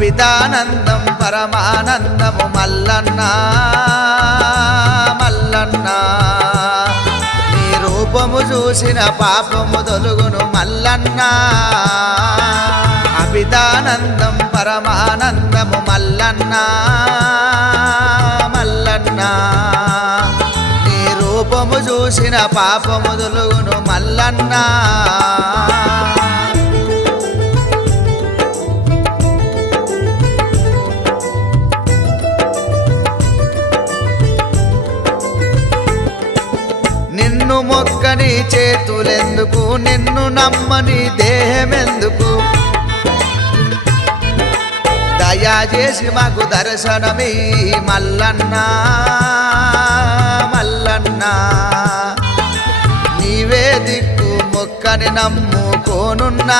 అభిదానందం పరమానందము మల్లన్న మల్లన్న నీ రూపము చూసిన పాపము తొలుగును మల్లన్న అభిదానందం పరమానందము మల్లన్న మల్లన్న నీ రూపము చూసిన పాపము తొలుగును మల్లన్న నిన్ను మొక్కని చేతులెందుకు నిన్ను నమ్మని దేహమెందుకు దయచేసి మాకు దర్శనమీ మల్లన్న మల్లన్న నీవే దిక్కు మొక్కని నమ్ముకోనున్నా